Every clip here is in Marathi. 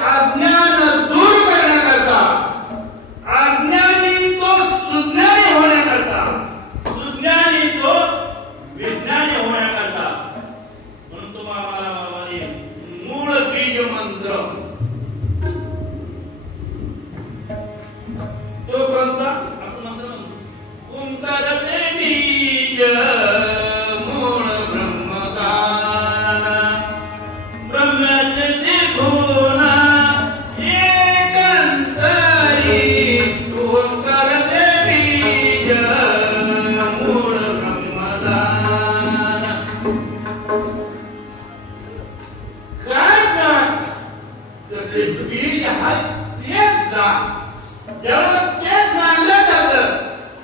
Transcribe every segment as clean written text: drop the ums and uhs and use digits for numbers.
अज्ञान दूर करण्याकरता, अज्ञानी तो सुज्ञानी होण्याकरता, सुज्ञानी तो विज्ञानी होण्याकरता, म्हणून तुम्हाला मूळ बीज मंत्र तो कोणता? आपण मंत्र म्हणतो ओंकारचे बीज मूळ ब्रह्मचारा, ब्रह्माचे त्रिगुण एकंतरी, ओंकारचे बीज मूळ ब्रह्मचारा. काय तर ते बीज हा तेच जा. ज्यावेळेला ते जाणलं जातं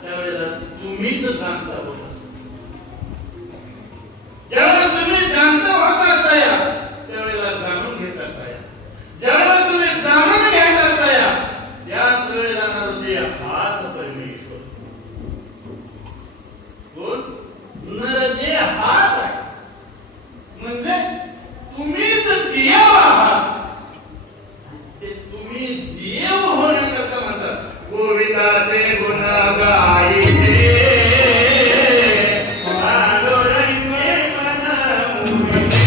त्यावेळेला तुम्हीच जाणता होता. ज्यावेळेला तुम्ही जाणता होत असताया त्यावेळेला जाणून घेत असताया. ज्यावेळेला तुम्ही जाणून घेत असताया त्याच वेळेला नरदेह हाच परमेश्वर. कोण? नरदेह हाच आहे. म्हणजे तुम्हीच देव आहात. ते तुम्ही देव होण्याकरता म्हणतात गोविंदाचे गुण गायचे, पांडुरंगे मन मोहिते.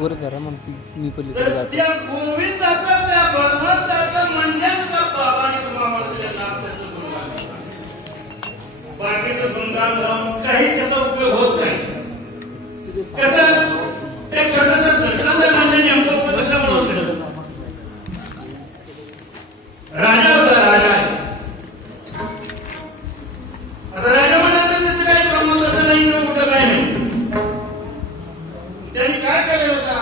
वर जरा म्हणते मी पलीकडे जातो. त्या गोविंदाचा त्या भगवंताचा म्हणण्याच करतो आपण तुम्हाला तुझ्या नामाचं गुणगान. बाकीचं गुणगान लावून काही त्याचा उपयोग होत नाही. कसं एक छोटस दृष्टांत म्हणजे नेमकं उपयोग कशामुळे होतं? राजा होता, राजा आहे. आता राजा म्हणाले त्याचं काही प्रमाणाचं नाही किंवा कुठं काय नाही. त्यांनी काय केलं होता?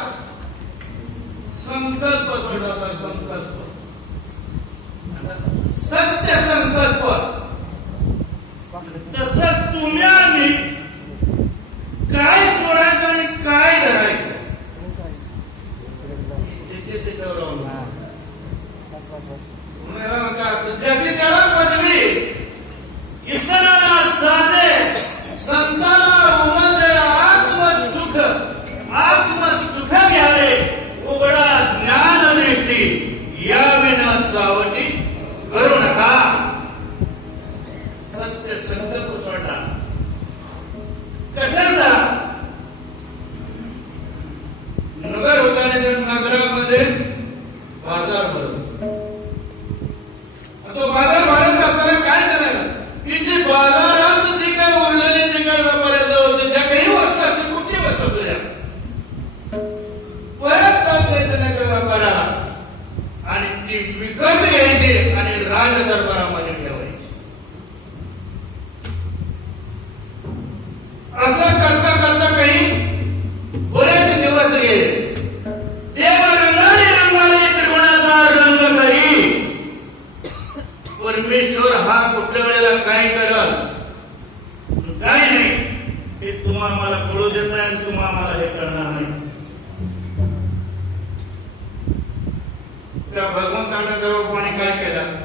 संकल्प सोडला होता. संकल्प, सत्य संकल्प. तसं तुम्ही आम्ही काय सोडायचं आणि काय धरायचं त्याच्यावर ज्याची त्याला पदवी, इतरांना साधे, संतांना उमदे आत्मसुख, आत्मसुख घ्यावे उघडा ज्ञानदृष्टी, या विना चावटी करू नका. सत्य संकल्प सोडला. कशाचा? नगर होता, नगरामध्ये बाजार बाजार भरतो. तो बाजार भरत असताना काय करायला की जी बाजारात जी काही उरलेली जी काही व्यापाऱ्याजवळ ज्या काही वस्तू असतील कुठली वस्तू असू द्या परत जाऊन द्यायचं नाही त्या व्यापाऱ्याला आणि ती विकत घ्यायची आणि राज दरबारामध्ये ठेवायची. असं करता करता काही बरेच दिवस गेले. देव रंगाने रंगाने त्रिगुणाचा रंग करी. परमेश्वर हा कुठल्या वेळेला काय करल काय नाही हे तुम्हा आम्हाला कळू देत नाही आणि तुम्हा आम्हाला हे करणार नाही. त्या भगवंतानं देवपाने काय केलं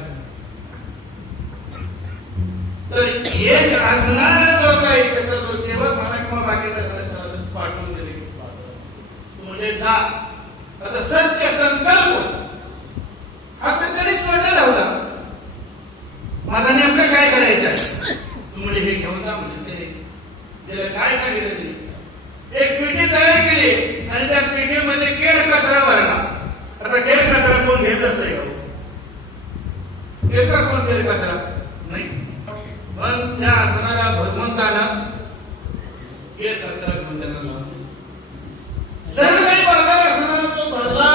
तर एक असणारा जो काही त्याचा जो सेवक म्हणा किंवा बाकीचा पाठवून दिले तू म्हणजे जा. आता सत्य संकल्प हा तर तरी सोडला होता. मला नेमकं काय करायचं आहे तू म्हणजे हे घेऊन जा म्हणजे त्याला काय सांगितलं तिने एक पेटी तयार केली आणि त्या पेटीमध्ये केर कचरा भरला. आता केर कचरा कोण घेत असतंय का कोण केर कचरा नाही पण त्या असणाऱ्या भगवंतानं केर कचरा घेऊन त्यांना लावला. सर्व काही बाजार असणारा तो भरला.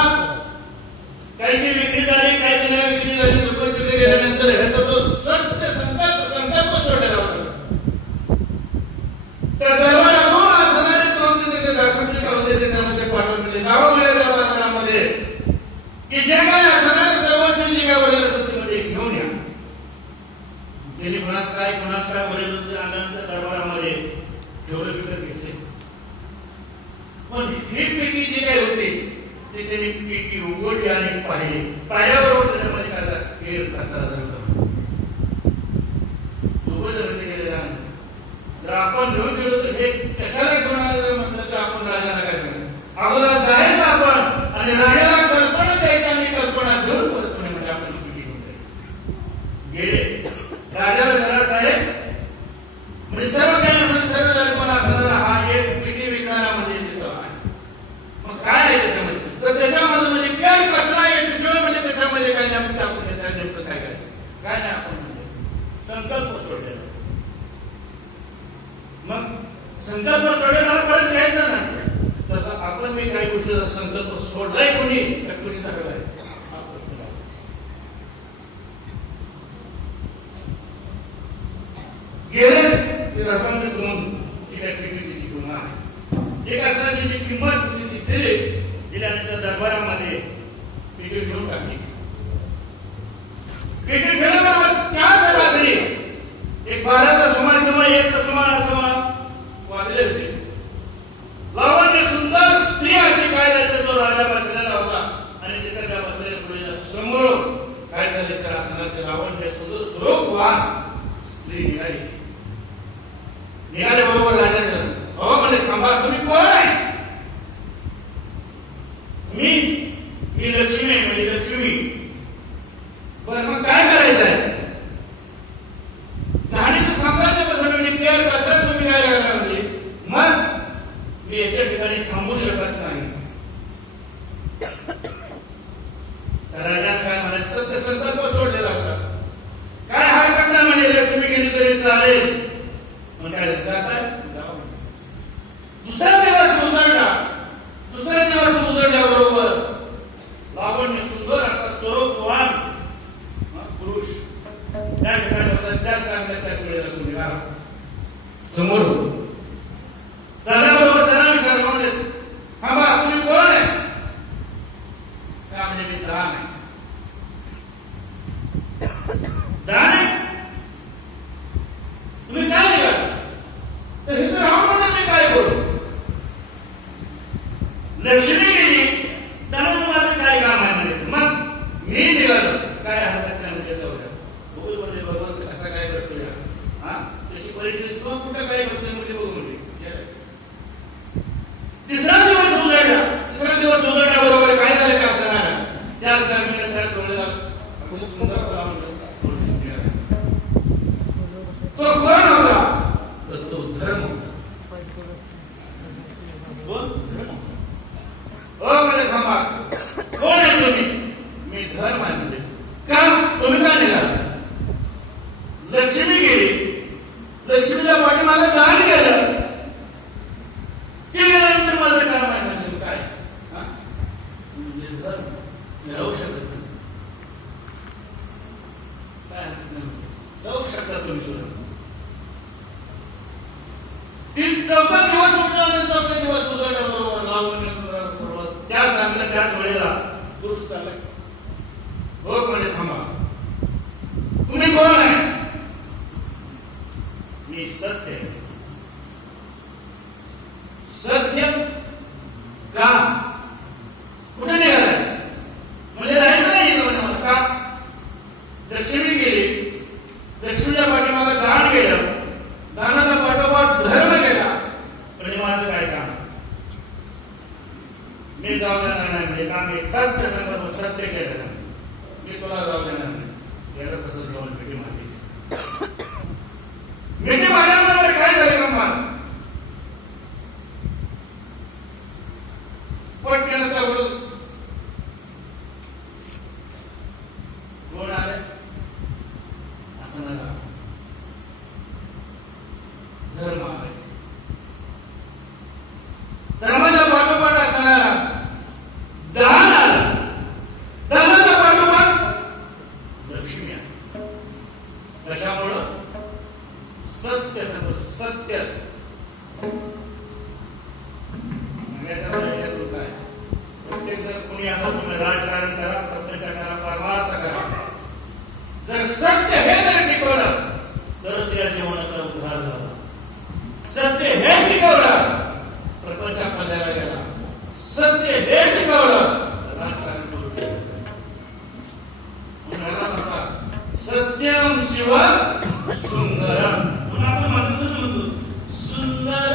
काहीची विक्री झाली काहीची नाही विक्री झाली. दुकान तिथे गेल्यानंतर ह्याचा तो सत्य संकल्प सोडलेला होता. त्या दरबारातून असणारे दोन तिथे दाखवले होते त्यामध्ये पाठवून दिले जावं मिळेल त्या बाजारामध्ये की जे काय असणारे सर्वस्वी जे काय वरील सत्तेमध्ये घेऊन या. त्यांनी कोणाच काय वरील आल्यानंतर दरबारामध्ये जेवढे विकत घेतले पण ही पेटी जी काय होती ती त्यांनी पेटी उघडली आणि पाहिली. पाहिल्याबरोबर त्याच्यामध्ये काय झालं केर कचरा झाला. दोघं जण गेलेला नाही. जर आपण घेऊन गेलो तर हे कशाला घेऊन आलं म्हटलं तर आपण राजाला काय सांगितलं अगोदर जायचं आपण आणि राजाला कल्पना द्यायची आणि कल्पना घेऊन परत पुणे म्हणजे आपण पेटी घेऊन जायचं. गेले राजाला जरा साहेब म्हणजे सर्व काही असं सर्व कल्पना असणारा हा एक पेटी विकणारा म्हणजे तिथं आहे. मग काय आहे त्याच्यामध्ये तर त्याच्यामध्ये म्हणजे काय कचरा याच्याशिवाय म्हणजे त्याच्यामध्ये काही नाही म्हणजे आपण त्याच्या नेमकं काय करायचं काय नाही आपण म्हणजे संकल्प सोडलेला. मग संकल्प सोडलेला परत घ्यायचा नाही. तसं आपण मी काही गोष्टीचा संकल्प सोडलाय कोणी तर कोणी धरलाय गेले ते रसायन दोन जी काय पेटी दिली किंवा एक असणार त्याची किंमत होती ती दिली दिल्यानंतर दरबारामध्ये पेटी घेऊन टाकली. पेटी घेण्याबरोबर त्याच रात्री एक 12चा सुमार किंवा 1चा सुमार असं वाजले होते. लावण्य सुंदर स्त्री अशी काय झाली तो राजा बसलेला होता आणि तिथे त्या बसलेल्या पुढे समोर काय झाले तर असणार लावण्य सुंदर स्वरूपवान स्त्री निघाली. निघाले बरोबर राजाचं हो म्हणजे थांबा तुम्ही कोण आहे. मी लक्ष्मी आहे म्हणजे लक्ष्मी. बरं मग काय करायचं आहे कहाणीचं साम्राज्य बसवलं म्हणजे केअर कसं तुम्ही काय करायला म्हणजे मग मी याच्या ठिकाणी थांबू शकत नाही. राजाने काय म्हणायचं सत्य संकल्प सोडलेला होता. काय हरकत नाही म्हणजे लक्ष्मी गेली तरी चालेल. मग काय जाताय दुसरा दिवस उजळल्याबरोबर लावण्य सुंदर असा स्वरूपवान पुरुष त्या ठिकाणी त्याच वेळेला तुम्ही समोर झाल्याबरोबर त्यांना विचार म्हणजे हा बा तुम्ही कोण आहे का म्हणजे मी दान आहे. दान आहे तुम्ही काय निघाल तर हे तर राहून म्हणजे मी काय करू. लक्ष्मी गेली त्यांना माझं काय काम आहे म्हणजे मग मी निघालो काय हरकत नाही म्हणजे जाऊया म्हणजे बरोबर असं काय करतो या हा तशी परिस्थिती किंवा कुठं काय करतोय म्हणजे बघू म्हणजे. तिसरा दिवस उजळल्याबरोबर काय झालं का असणार त्याच दरम्यान त्या सोडलेला सुंदर तो कोण होता तर तो धर्म हो म्हणजे थांबा कोण आहे तुम्ही मी धर्म आहे म्हणजे का तुम्ही का निघाला? लक्ष्मी गेली, लक्ष्मीला पाठीमागे दान गेलं, ते गेल्यानंतर माझं काम आहे म्हणजे काय? म्हणजे धर्म राहू शकत नाही. काय राहू शकता तुम्ही सुद्धा. तीन 14 दिवस उठला, 14 दिवस उजळल्याबरोबर लावून त्याच टाइमला त्याच वेळेला पुरुष आला. हो म्हणजे थांबा, तुम्ही कोण आहे? मी सत्य. सत्य का? कुठे निघालाय? म्हणजे राहायचं नाही इथं म्हणजे मला का? लक्ष्मी गेली, लक्ष्मीच्या पाठीमागे दान गेलं, दानाचा पाठोपाठ धर्म गेला, म्हणजे माझं काय काम? मी जाऊ देणार नाही म्हणजे काम मी सत्य सांगतो, सत्य केलं नाही मी तुला जाऊ देणार नाही. याला कसं जाऊन भेटी मारली, भेटी मारल्यानंतर काय झालं का? मान पटकन तेवढं कोण आले असं नाही, धर्म आहे. धर्माच्या पाठोपाठ असणारा दान आला, दानाच्या पाठोपाठ लक्ष्मी आहे. कशामुळं? सत्य. सत्य प्रत्येक जर कोणी असं तुम्ही राजकारण करा, प्रपंच करा, परमार्थ करा, जर सत्य हे जर टिकवलं तरच या जीवनाचा उद्धार झाला. सत्य हे टिकवलं प्रपंच आपल्याला गेला. सत्य हे टिकवलं राजकारण करू शकत नाही. सत्यम शिव सुंदरम. म्हणून आपण म्हणतो सुंदर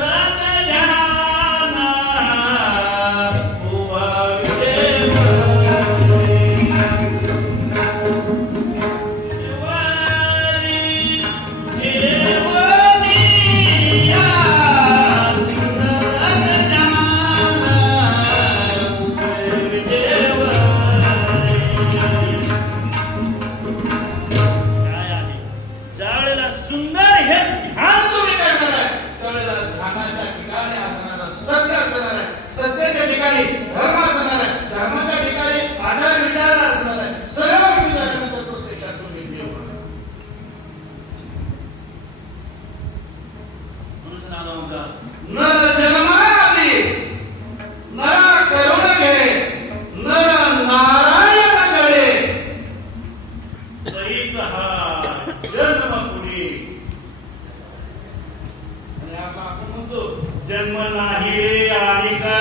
जन्म नाही आणि का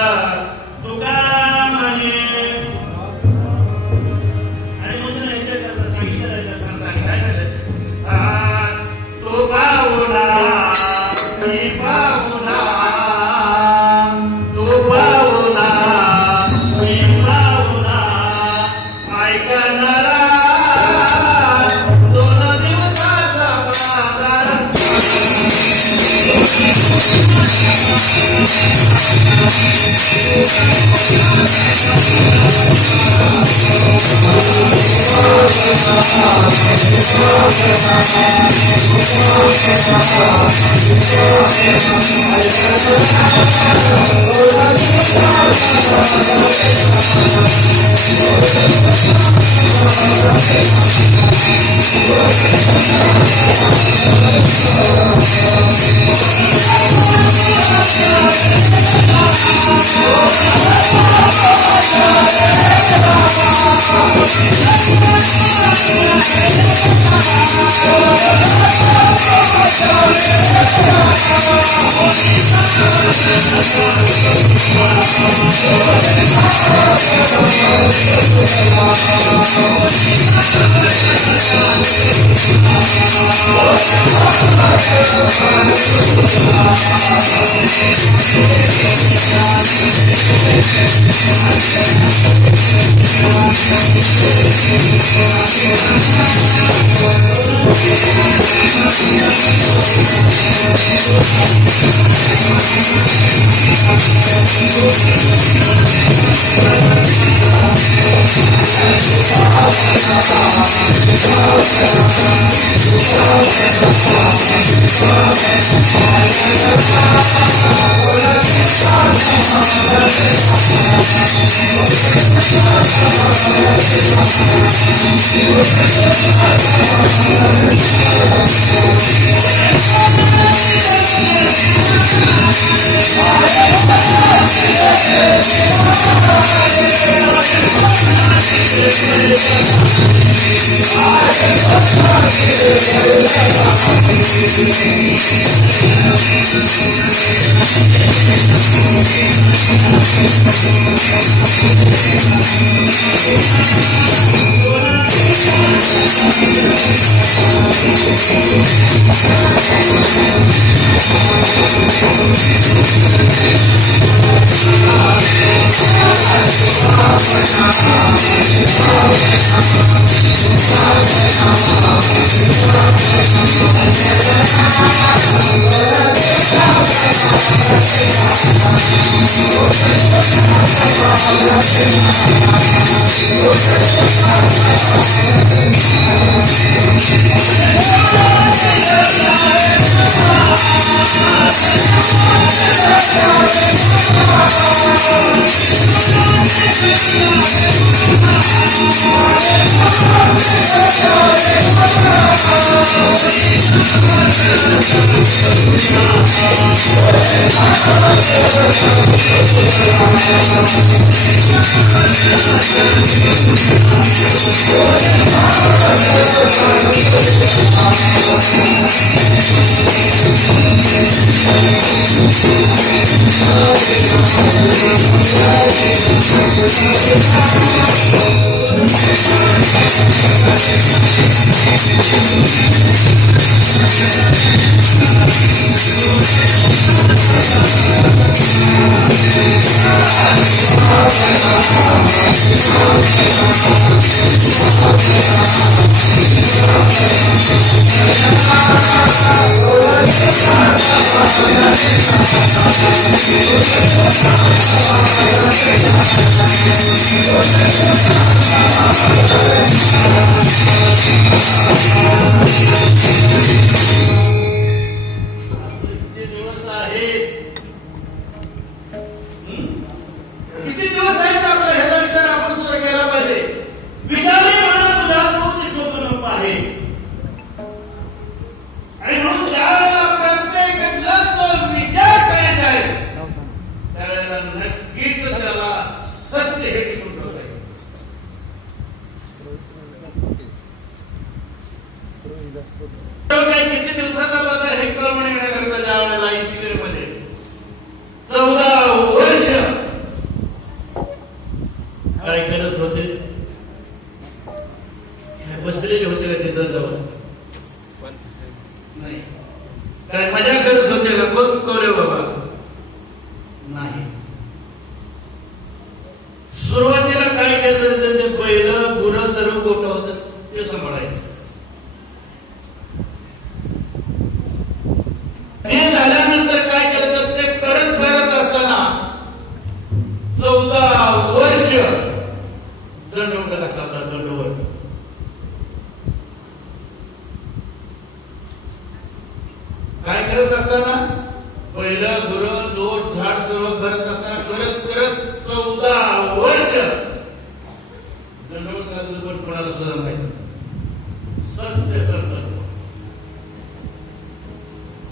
तुका म्हणे. आणि म्हणून याच्यात सांगितलं संतांनी काय झालं, तो पाहुणा मी पाहुणा, तो पाहुणा मी पाहुणा, ऐकणारा किती दिवसाचा बाजार हे कळवून येण्याकरता ज्या वेळेला इंजिनिअरमध्ये 14 वर्ष काय करत होते, बसलेले होते का तिथं जाऊन? नाही. काय मजा करत होते का? कोण कोरे बाबा? नाही. सुरुवातीला काय करत होते? ते बैल गुरं सर्व गोठं होतं ते सांभाळायचं. ते झाल्यानंतर काय केलं तर ते करत असताना 14 वर्ष दंडवट टाकला होता. दंडवट काय करत असताना बैल गुरं लोट झाड सर्व करत असताना करत 14 वर्ष दंडवट करायचं. पण कोणाला सुद्धा माहिती सत्य सत्य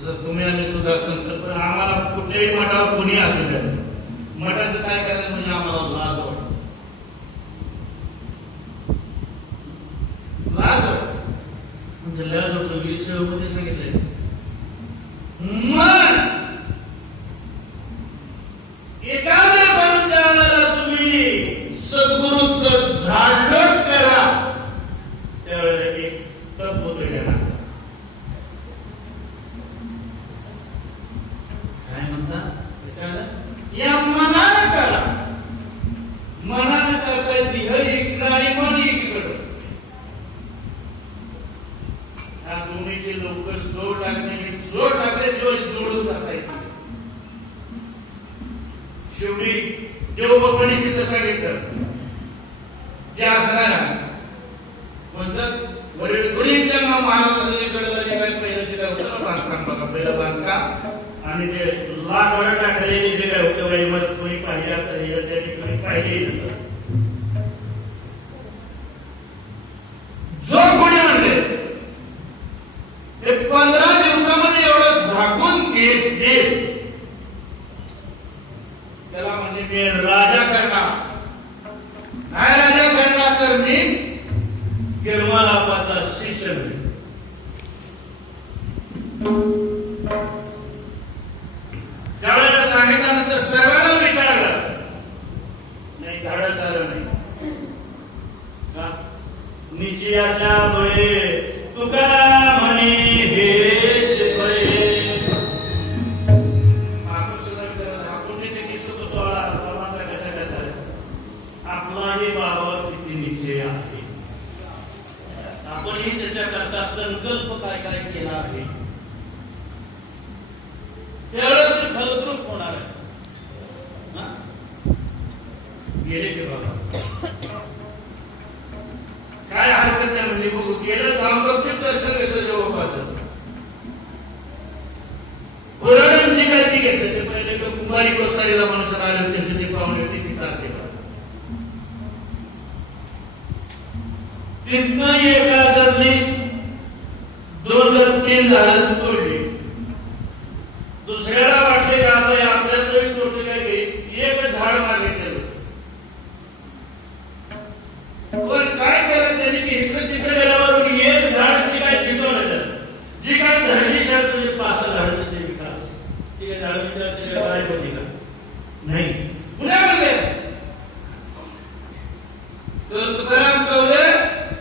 जर तुम्ही आम्ही सुद्धा संत, पण आम्हाला कुठल्याही मठावर कुणी असू द्या, मठाचं काय करायचं म्हणजे आम्हाला लाज वाटत. लाज वाटत म्हणजे लाज होतो. विषयामध्ये सांगितलंय मन एखाद्या बनून त्यावेळेला तुम्ही सद्गुरूचं झाडलोट करा, त्यावेळेला एक तप होतो. काय म्हणतात? या मनानं करा. मनानं करताय देह एकीकडं आणि मन एकीकडं. या दोन्हीचे लवकर जोड आणि ते लाकडं टाकलेले जे काय होतं बाई मग कोणी पाहिजे असेल त्यांनी कोणी पाहिले नसेल. जो कोणी म्हणले ते 15 दिवसामध्ये एवढं झाकून देईल त्याला म्हणजे मी राजा करणार नाही. राजा करणार तर मी गिरमालापाचा शिष्य होईल. त्यावेळेला सांगितल्यानंतर सर्वांना विचारलं नाही धाडस झालं नाही का. निश्चयाच्या बळे तुका म्हणे हेच बळे. आपण सुद्धा विचारलं आपण ते किस्सा तो 16 बाबांचा कशा करतात. आपलाही बाबावर किती निश्चय आहे. आपणही त्याच्याकरता संकल्प काय काय केला आहे. त्यावेळेस ते फलद्रूप होणार आहे. गेले की बाबा काय हरकत नाही म्हणजे बघू गेलं जाऊन गपचूप दर्शन घेतलं जवळपासचं. कोरोना जे काय ते घेतलं ते पहिले कुंभारी कोसारीला माणूस आले त्यांचे ते पाहुणे ते तिथं तिथनं एका जरली 2 3 झाडं तोडली.